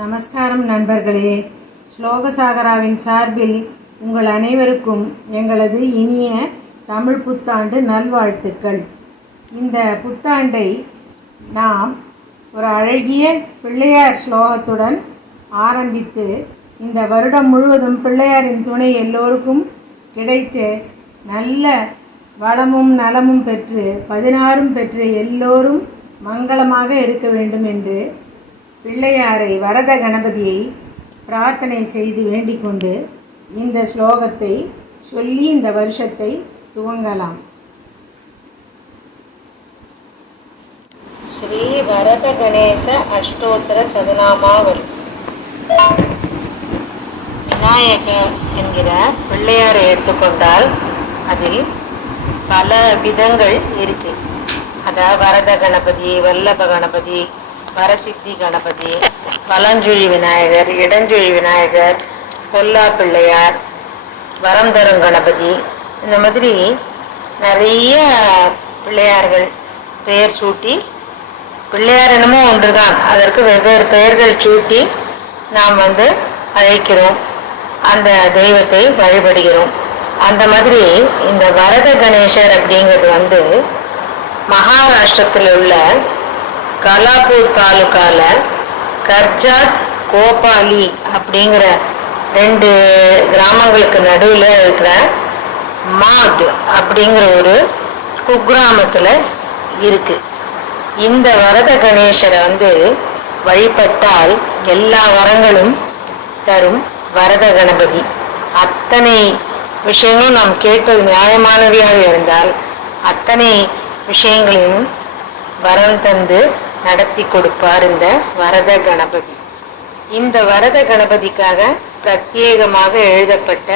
நமஸ்காரம் நண்பர்களே. ஸ்லோகசாகராவின் சார்பில் உங்கள் அனைவருக்கும் எங்களது இனிய தமிழ் புத்தாண்டு நல்வாழ்த்துக்கள். இந்த புத்தாண்டை நாம் ஒரு அழகிய பிள்ளையார் ஸ்லோகத்துடன் ஆரம்பித்து இந்த வருடம் முழுவதும் பிள்ளையாரின் துணை எல்லோருக்கும் கிடைத்து நல்ல வளமும் நலமும் பெற்று பதினாறும் பெற்று எல்லோரும் மங்களமாக இருக்க வேண்டும் என்று பிள்ளையாரை வரத கணபதியை பிரார்த்தனை செய்து வேண்டிக்கொண்டு இந்த ஸ்லோகத்தை சொல்லி இந்த வருஷத்தை துவங்கலாம். ஸ்ரீ வரத கணேச அஷ்டோத்தர சதநாமாவளி. விநாயக என்கிற பிள்ளையாரை எடுத்துக்கொண்டால் அதில் பல விதங்கள் இருக்கு. அதாவது வரத கணபதி வல்லப கணபதி வரசித்தி கணபதி வலஞ்சுழி விநாயகர் இடஞ்சுழி விநாயகர் பொல்லா பிள்ளையார் வரம் தரும் கணபதி. இந்த மாதிரி நிறைய பிள்ளையார்கள் பெயர் சூட்டி பிள்ளையார் என்னமோ ஒன்று தான் அதற்கு வெவ்வேறு பெயர்கள் சூட்டி நாம் வந்து அழைக்கிறோம். அந்த தெய்வத்தை வழிபடுகிறோம். அந்த மாதிரி இந்த வரத கணேசர் அப்படிங்கிறது வந்து மகாராஷ்டிரத்தில் உள்ள கலாப்பூர் தாலுக்கால கர்ஜாத் கோபாலி அப்படிங்கிற ரெண்டு கிராமங்களுக்கு நடுவில் இருக்கிற மாத் அப்படிங்கிற ஒரு குக்கிராமத்தில் இருக்கு. இந்த வரத கணேசரை வந்து வழிபட்டால் எல்லா வரங்களும் தரும் வரத கணபதி. அத்தனை விஷயங்களும் நாம் கேட்பது நியாயமானவையாக இருந்தால் அத்தனை விஷயங்களையும் வரம் தந்து நடத்தி கொடுப்பார் இந்த வரத கணபதி. இந்த வரத கணபதிக்காக பிரத்யேகமாக எழுதப்பட்ட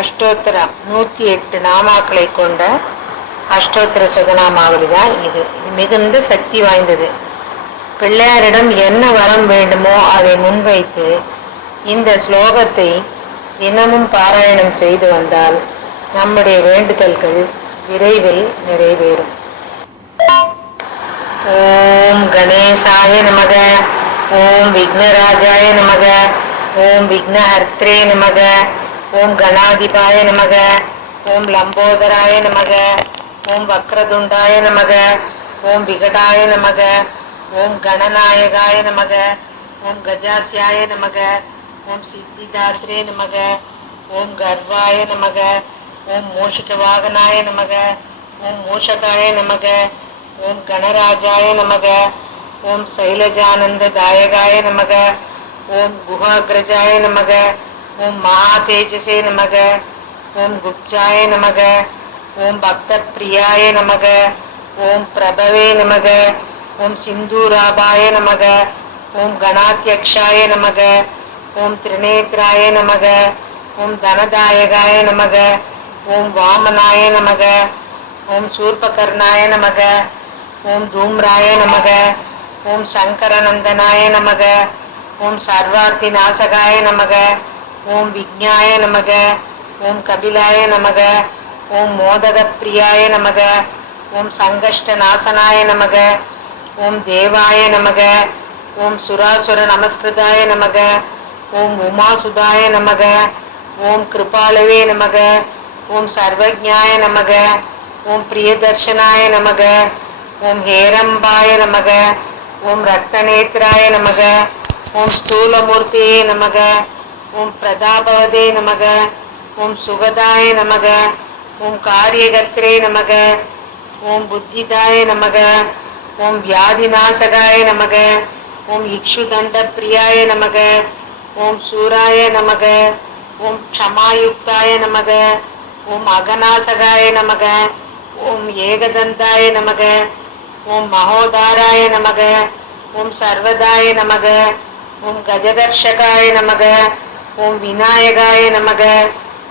அஷ்டோத்தரா நூத்தி எட்டு நாமாக்களை கொண்ட அஷ்டோத்திர சதநாமாவளி தான் இது. இது மிகுந்த சக்தி வாய்ந்தது. பிள்ளையாரிடம் என்ன வரம் வேண்டுமோ அதை முன்வைத்து இந்த ஸ்லோகத்தை தினமும் பாராயணம் செய்து வந்தால் நம்முடைய வேண்டுதல்கள் விரைவில் நிறைவேறும். ஓம் கணேசாய நமக ஓம் விக்னராஜாய நமக ஓம் விக்னஹர்த்ரே நமக ஓம் கணாதிபாய நமக ஓம் லம்போதராய நமக ஓம் வக்ரதுண்டாய நமக ஓம் விகடாய நமக ஓம் கணநாயகாய நமக ஓம் கஜாசியாய நமக ஓம் சித்திதாத்ரே நமக ஓம் கர்வாய நமக ஓம் மூஷிகவாகனாய நமக ஓம் மூஷகாய நமக ஓம் கணராஜாய நமக ஓம் சைலஜானந்த தாயகாய நமக ஓம் குஹாகிரஜாய நமக ஓம் மகா தேஜசே நமக ஓம் குப்ஜாய நமக ஓம் பக்த பிரியாய நமக ஓம் பிரபவே நமக ஓம் சிந்தூராபாய நமக ஓம் கணாத்தியக்ஷாய நமக ஓம் திரிநேத்ராய நமக ஓம் தனதாயகாய நமக ஓம் வாமனாய நமக ஓம் சூர்பகர்ணாய நமக ஓம் தூம்ராய நமக ஓம் சங்கரநந்தனாய நமக ஓம் சர்வார்த்தி நாசகாய நமக ஓம் விக்ஞாய நமக ஓம் கபிலாய நமக ஓம் மோதக பிரியாய நமக ஓம் சங்கஷ்ட நாசனாய நமக ஓம் தேவாய நமக ஓம் சுராசுர நமஸ்கிருதாய நமக ஓம் உமாசுதாய நமக ஓம் கிருபாலவே நமக ஓம் சர்வஜாய நமக ஓம் பிரியதர்ஷனாய நமக ஓம் ஹேரம்பாய நமக ஓம் ரக்தநேத்ராய நமக ஓம் ஸ்தூலமூர்த்தியே நமக ஓம் பிரதாபவதே நமக ஓம் சுகதாய நமக ஓம் காரியகர்த்தரே நமக ஓம் புத்திதாய நமக ஓம் வியாதிநாசகாய நமக ஓம் இக்ஷுதண்ட பிரியாய நமக ஓம் சூராய நமக ஓம் க்ஷமாயுக்தாய நமக ஓம் அகநாசகாய நமக ஓம் ஏகதந்தாய நமக ஓம் மகோதாராய நமக ஓம் சர்வதாய நமக ஓம் கஜதர்ஷகாய நமக ஓம் விநாயகாய நமக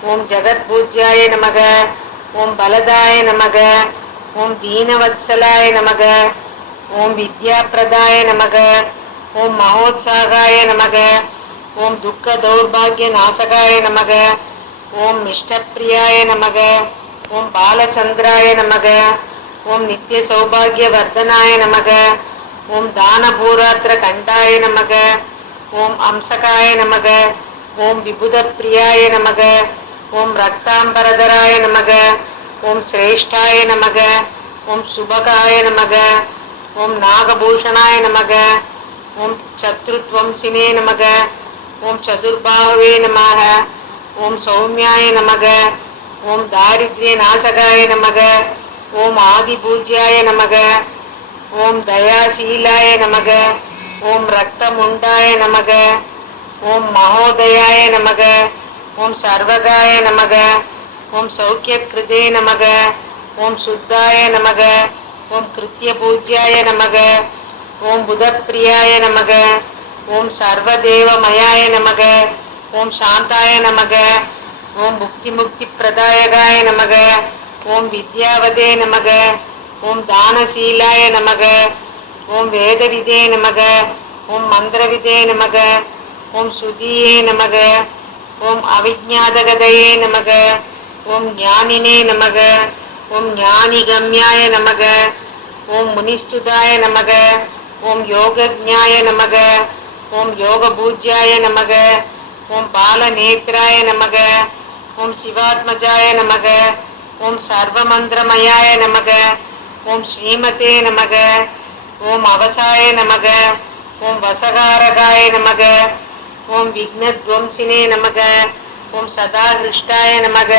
ஓம் ஜெகத்பூஜ்யாய நமக ஓம் பலதாய நமக ஓம் தீனவத்சலாய நமக ஓம் வித்யாபிரதாய நமக ஓம் மகோத்சாகாய நமக ஓம் துக்க தௌர்பாகிய நாசகாய நமக ஓம் இஷ்டப்பிரியாய நமக ஓம் பாலச்சந்திராய நமக ஓம் நித்திய சௌபாகிய வர்தனாய நமக ஓம் தானபூராத்திர கண்டாய நமக ஓம் அம்சகாய நமக ஓம் விபுத பிரியாய நமக ஓம் ரத்தாம்பரதராய நமக ஓம் சிரேஷ்டாய நமக ஓம் சுபகாய நமக ஓம் நாகபூஷணாய நமக ஓம் சத்ருத்வம்சினே நமக ஓம் சதுர்பாகவே நமக ஓம் சௌமியாய நமக ஓம் தாரித்ய நாசகாய நமக ஓம் ஆதிபூஜ்யாய நமக ஓம் தயாசீலாய நமக ஓம் ரத்தமுண்டாய நமக ஓம் மகோதயாய நமக ஓம் சர்வகாய நமக ஓம் சௌக்கியகிருதே நமக ஓம் சுத்தாய நமக ஓம் கிருத்திய பூஜ்யாய நமக ஓம் புதப்பிரியாய நமக ஓம் சர்வதேவமயாய நமக ஓம் சாந்தாய நமக ஓம் முக்தி முக்தி பிரதாயகாய நமக ஓம் வித்யாவதே நமக ஓம் தானசீலாய நமக ஓம் வேதவிதே நமக ஓம் மந்திரவிதே நமக ஓம் சுதியே நமக ஓம் அவிஜாதகதையே நமக ஓம் ஞானினே நமக ஓம் ஞானிகம்யாய நமக ஓம் முனிஸ்துதாய நமக ஓம் யோகஜாய நமக ஓம் யோக பூஜ்யாய நமக ஓம் பாலநேத்ராய நமக ஓம் சிவாத்மஜாய நமக ஓம் சர்வமந்திரமயாய நமக ஓம் ஸ்ரீமதே நமக ஓம் அவசாய நமக ஓம் வசகாரகாய நமக ஓம் விக்னத்வம்சினே நமக ஓம் சதாகிருஷ்டாய நமக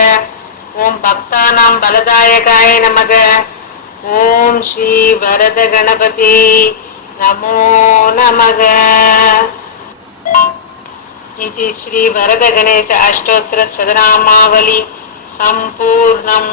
ஓம் பக்தானாம் பலதாயகாய நமக ஓம் ஸ்ரீ வரத கணபதி நமோ நமக इति श्रीवरदगणेश अष्टोत्तरशतनामावली సంపూర్ణం